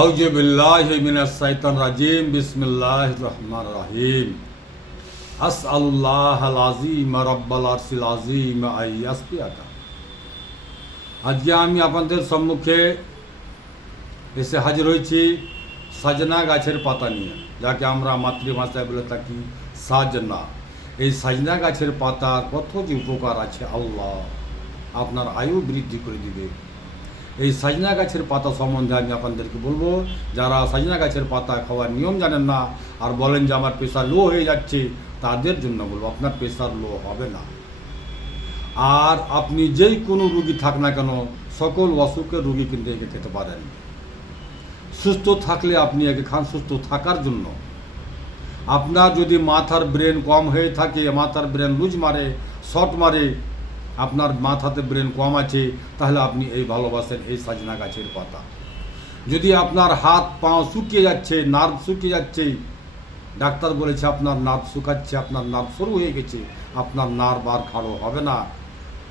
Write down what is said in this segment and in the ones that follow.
আউযু বিল্লাহি মিনাশ শাইতানির রাজিম বিসমিল্লাহির রহমানির রহিম আসআলুল্লাহাল আযীম রাব্বাল আরশিল আযীম আইয়াসফিয়াকা। আজকে আমি আপনাদের সম্মুখে এসে হাজির হয়েছি সাজনা গাছের পাতা নিয়ে, যাকে আমরা মাতৃভাষায় বলে থাকি সাজনা। এই সাজনা গাছের পাতার কত যে উপকার আছে, আল্লাহ আপনার আয়ু বৃদ্ধি করে দিবে। এই সাজনা গাছের পাতা সম্বন্ধে আমি আপনাদেরকে বলবো। যারা সাজনা গাছের পাতা খাওয়ার নিয়ম জানেন না আর বলেন যে আমার প্রেশার লো হয়ে যাচ্ছে, তাদের জন্য বলবো আপনার প্রেশার লো হবে না। আর আপনি যেই কোনো রুগী থাক না কেন, সকল অসুখের রুগী কিন্তু একে খেতে পারেন। সুস্থ থাকলে আপনি একে খান সুস্থ থাকার জন্য। আপনার যদি মাথার ব্রেন কম হয়ে থাকে, মাথার ব্রেন লুজ মারে, শর্ট মারে, আপনার মাথাতে ব্রেন কম আছে, তাহলে আপনি এই ভালোবাসেন এই সাজনা গাছের পাতা। যদি আপনার হাত পাও শুকিয়ে যাচ্ছে, নার্ভ শুকিয়ে যাচ্ছে, ডাক্তার বলেছে আপনার নার্ভ শুকাচ্ছে, আপনার নার্ভ শুরু হয়ে গেছে, আপনার নার্ভ আর খাড়ো হবে না,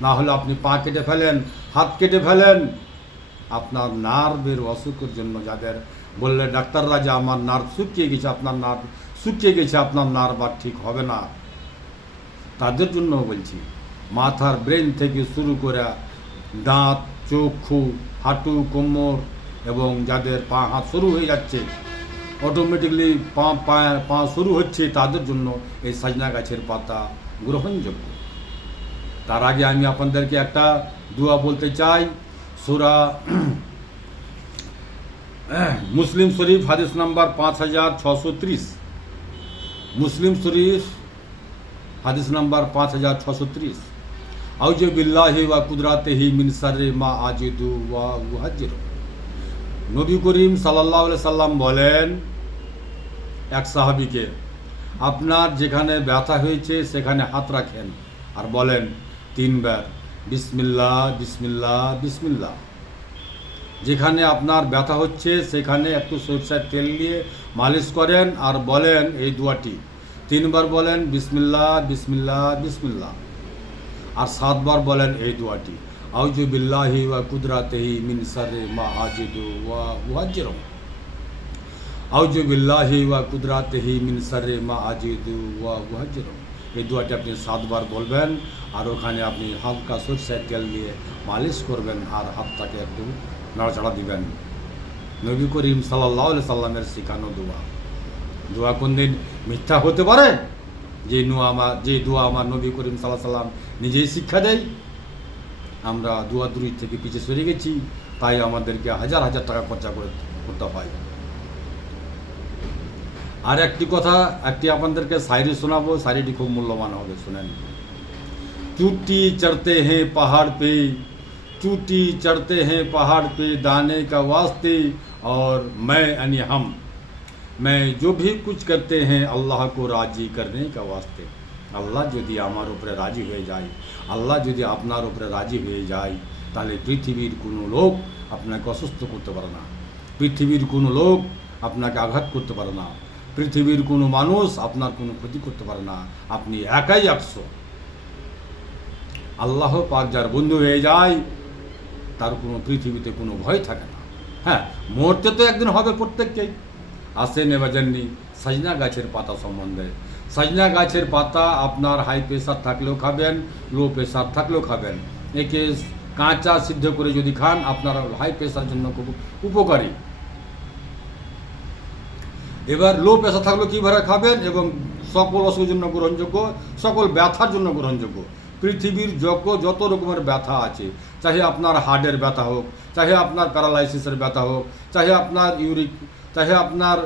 না হলে আপনি পা কেটে ফেলেন, হাত কেটে ফেলেন, আপনার নার্ভের অসুখের জন্য যাদের বললে ডাক্তাররা যে আমার নার্ভ শুকিয়ে গেছে, আপনার নার্ভ শুকিয়ে গেছে, আপনার নার্ভ আর ঠিক হবে না, তাদের জন্য বলছি। মাথার ব্রেন থেকে শুরু করে দাঁত, চক্ষু, হাঁটু, কোমর এবং যাদের পা হাত শুরু হয়ে যাচ্ছে, অটোমেটিকলি পা শুরু হচ্ছে, তাদের জন্য এই সাজনা গাছের পাতা গ্রহণযোগ্য। তার আগে আমি আপনাদেরকে একটা দোয়া বলতে চাই। সূরা মুসলিম শরীফ হাদিস নাম্বার 5630। মুসলিম শরীফ হাদিস নাম্বার 5630। আউযু বিল্লাহি ওয়া কুদরাতিহি মিন শাররি মা আজিদু ওয়া উহাজ্জিরু। নবী করিম সাল্লাল্লাহু আলাইহি সাল্লাম বলেন এক সাহাবীকে, আপনার যেখানে ব্যথা হয়েছে সেখানে হাত রাখেন আর বলেন 3 বার বিসমিল্লাহ বিসমিল্লাহ বিসমিল্লাহ। যেখানে আপনার ব্যথা হচ্ছে সেখানে একটু সরষের তেল দিয়ে মালিশ করেন আর বলেন এই দোয়াটি 3 বার বলেন বিসমিল্লাহ বিসমিল্লাহ বিসমিল্লাহ, আর 7 বার বলেন এই দোয়াটি আউযু বিল্লাহি ওয়া কুদরাতিহি মিন শাররি মা আজিদু ওয়া উহাজ্জিরু। আউযু বিল্লাহি ওয়া কুদরাতিহি মিন শাররি মা আজিদু ওয়া উহাজ্জিরু। এই দোয়াটি আপনি 7 বার বলবেন আর ওখানে আপনি হালকা সরষের তেল দিয়ে মালিশ করবেন আর হাতটাকে একটু নাড়াচাড়া দিবেন। নবী করিম সাল্লাল্লাহু আলাইহি সাল্লামের শেখানো দোয়া। দোয়া কোনদিন মিথ্যা হতে পারে? যে দোয়া আমার নবী করিম সাল্লাল্লাহু আলাইহি সাল্লাম নিজেই শিক্ষা দেয়। আমরা দোয়াদুরি থেকে পিছিয়ে সরে গেছি, তাই আমাদেরকে হাজার হাজার টাকা খরচা করতে হয়। আর একটি কথা, আপনাদেরকে শায়রি শোনাবো, শায়রিটি খুব মূল্যবান হবে, শুনেন। चूटी चढ़ते हैं पहाड़ पे, चूटी चढ़ते हैं पहाड़ पे दाने का वास्ते, और मैं यानी हम, मैं जो भी कुछ करते हैं अल्लाह को राजी करने का वास्ते। আল্লাহ যদি আমার উপরে রাজি হয়ে যায়, আল্লাহ যদি আপনার উপরে রাজি হয়ে যায়, তাহলে পৃথিবীর কোনো লোক আপনাকে অসুস্থ করতে পারে না, পৃথিবীর কোনো লোক আপনাকে আঘাত করতে পারে না, পৃথিবীর কোনো মানুষ আপনার কোনো ক্ষতি করতে পারে না। আপনি একাই 100। আল্লাহ পাক যার বন্ধু হয়ে যায় তার কোনো পৃথিবীতে কোনো ভয় থাকে না। হ্যাঁ, মরতে তো একদিন হবে প্রত্যেককেই। আসেন এবার জানি সাজনা গাছের পাতা সম্বন্ধে। সাজনা গাছের পাতা আপনার হাই প্রেশার থাকলেও খাবেন, লো প্রেশার থাকলেও খাবেন। একে কাঁচা সিদ্ধ করে যদি খান আপনার হাই প্রেশার জন্য খুব উপকারী। এবার লো প্রেশার থাকলেও কীভাবে খাবেন এবং সকল অসুখের জন্য গ্রহণযোগ্য, সকল ব্যথার জন্য গ্রহণযোগ্য। পৃথিবীর যত রকমের ব্যথা আছে, চাহে আপনার হার্টের ব্যথা হোক, চাহে আপনার প্যারালাইসিসের ব্যথা হোক, চাহে আপনার চাহে আপনার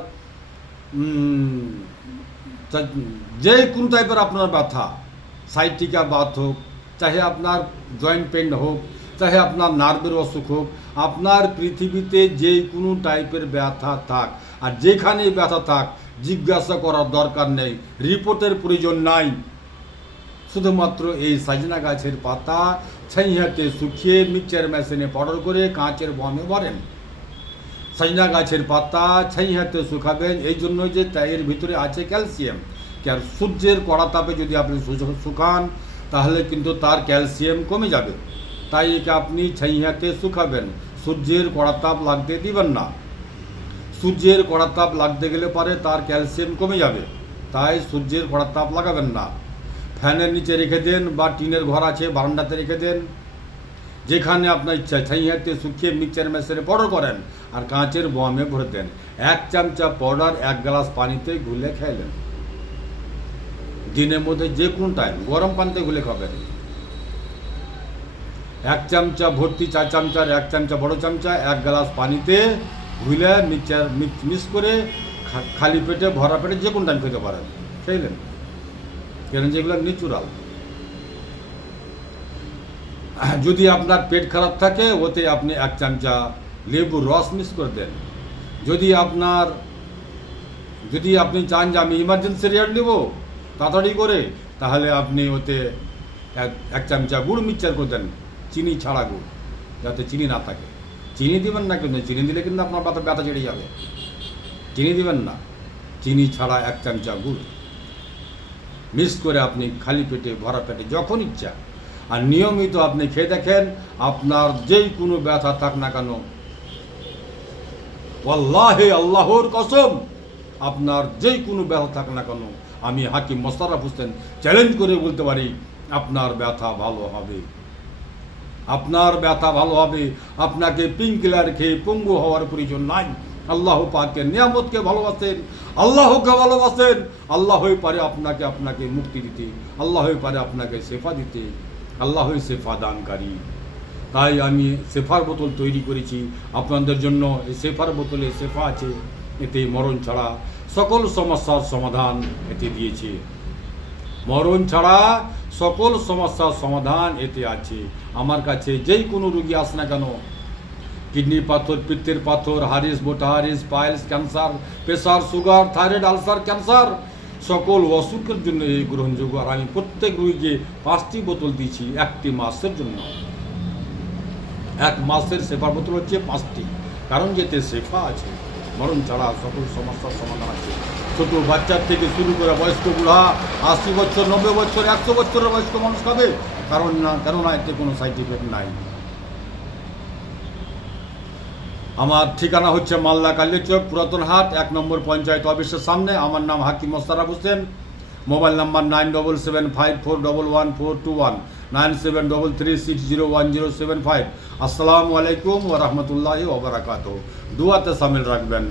যে কোনো টাইপের আপনার ব্যথা, সাইটিকা বাত হোক, চাহে আপনার জয়েন্ট পেন হোক, চাহে আপনার নার্ভের অসুখ হোক, আপনার পৃথিবীতে যে কোনো টাইপের ব্যথা থাক আর যেখানেই ব্যথা থাক, জিজ্ঞাসা করার দরকার নেই, রিপোর্টের প্রয়োজন নাই। শুধুমাত্র এই সাজনা গাছের পাতা ছাইহাতে শুকিয়ে মিক্সচার মেশিনে পাউডার করে কাঁচের বয়ামে ভরেন। সাজনা গাছের পাতা ছাইহাতে শুকাবেন এই জন্য যে এর ভিতরে আছে ক্যালসিয়াম। আর সূর্যের কড়া তাপে যদি আপনি শুকান তাহলে কিন্তু তার ক্যালসিয়াম কমে যাবে, তাই একে আপনি ছাইহাতে শুকাবেন, সূর্যের কড়া তাপ লাগতে দিবেন না। সূর্যের কড়া তাপ লাগতে গেলে পারে তার ক্যালসিয়াম কমে যাবে, তাই সূর্যের কড়া তাপ লাগাবেন না। ফ্যানের নিচে রেখে দেন বা টিনের ঘর আছে বারান্দাতে রেখে দেন, যেখানে আপনার ইচ্ছা ছাইয়াতে শুকিয়ে মিক্সচার মেশিনে পাউডার করেন আর কাঁচের বয়ামে ভরে দেন। 1 চামচা পাউডার 1 গ্লাস পানিতে গুলে খাইলেন। দিনের মধ্যে যে কোনো টাইম গরম পানিতে গুলে খাবেন। 1 চামচা ভর্তি 4 চামচার 1 চামচা বড় চামচা 1 গ্লাস পানিতে গুলে মিক্সচার মিক্স করে খালি পেটে ভরা পেটে যে কোনো টাইম খেতে পারেন, খেলেন। কেন যেগুলো ন্যাচুরাল। যদি আপনার পেট খারাপ থাকে ওতে আপনি 1 চামচা লেবুর রস মিক্স করে দেন। যদি আপনি চান যে আমি ইমার্জেন্সি রেয়ার নেব তাড়াতাড়ি করে, তাহলে আপনি ওতে 1 চামচা গুড় মিক্সচার করে দেন, চিনি ছাড়া গুড়, যাতে চিনি না থাকে। চিনি দিবেন না, কিন্তু চিনি দিলে কিন্তু আপনার ব্যথা চেড়ে যাবে। চিনি দিবেন না, চিনি ছাড়া 1 চামচা গুড় মিক্স করে আপনি খালি পেটে ভরা পেটে যখন ইচ্ছা আর নিয়মিত আপনি খেয়ে দেখেন, আপনার যেই কোনো ব্যথা থাক না কেন, ওয়াল্লাহি আল্লাহর কসম, আপনার যেই কোনো ব্যথা থাক না কেন, আমি হাকিম মোশাররফ হোসেন চ্যালেঞ্জ করে বলতে পারি আপনার ব্যথা ভালো হবে। আপনার ব্যথা ভালো হবে। আপনাকে পিনকিলার খেয়ে পঙ্গু হওয়ার প্রয়োজন নাই। আল্লাহ পাকের নিয়ামতকে ভালোবাসেন, আল্লাহকে ভালোবাসেন, আল্লাহই পারে আপনাকে মুক্তি দিতে, আল্লাহই পারে আপনাকে শেফা দিতে, আল্লাহই শেফা দানকারী। তাই আমি শেফার বোতল তৈরি করেছি আপনাদের জন্য। এই শেফার বোতলে শেফা আছে, এতে মরণ ছাড়া সকল সমস্যার সমাধান এতে দিয়েছে। মরণ ছাড়া সকল সমস্যার সমাধান এতে আছে। আমার কাছে যেই কোনো রোগী আসে না কেন, কিডনি পাথর, পিত্তের পাথর, হারিস, বোটা হারিস, piles, cancer, pressure, sugar, thyroid, ulcer, cancer, সকল অসুখের জন্য এই গ্রহণযোগ্য। আর আমি প্রত্যেক রোগীকে 5টি বোতল দিয়েছি 1টি মাসের জন্য। 1 মাসের শেফার বোতল হচ্ছে 5টি, কারণ যেতে শেফা আছে। মরণ ছাড়া সকল সমস্যার সমাধান আছে। ছোট বাচ্চার থেকে শুরু করে বয়স্ক বুড়া, 80 বছর, 90 বছর, 100 বছরের বয়স্ক মানুষ খাবে, কেননা এতে কোনো সাইড ইফেক্ট নাই। আমার ঠিকানা হচ্ছে মালদা কালীচক, পুরাতন হাট, 1 নম্বর পঞ্চায়েত অফিসের সামনে। আমার নাম হাকিম মোশাররফ হোসেন। Mobile number 9775411421, 9733601075। আসসালামু আলাইকুম ওয়া রাহমাতুল্লাহি ওয়া বারাকাতুহু। দুআতে শামিল রাখবেন।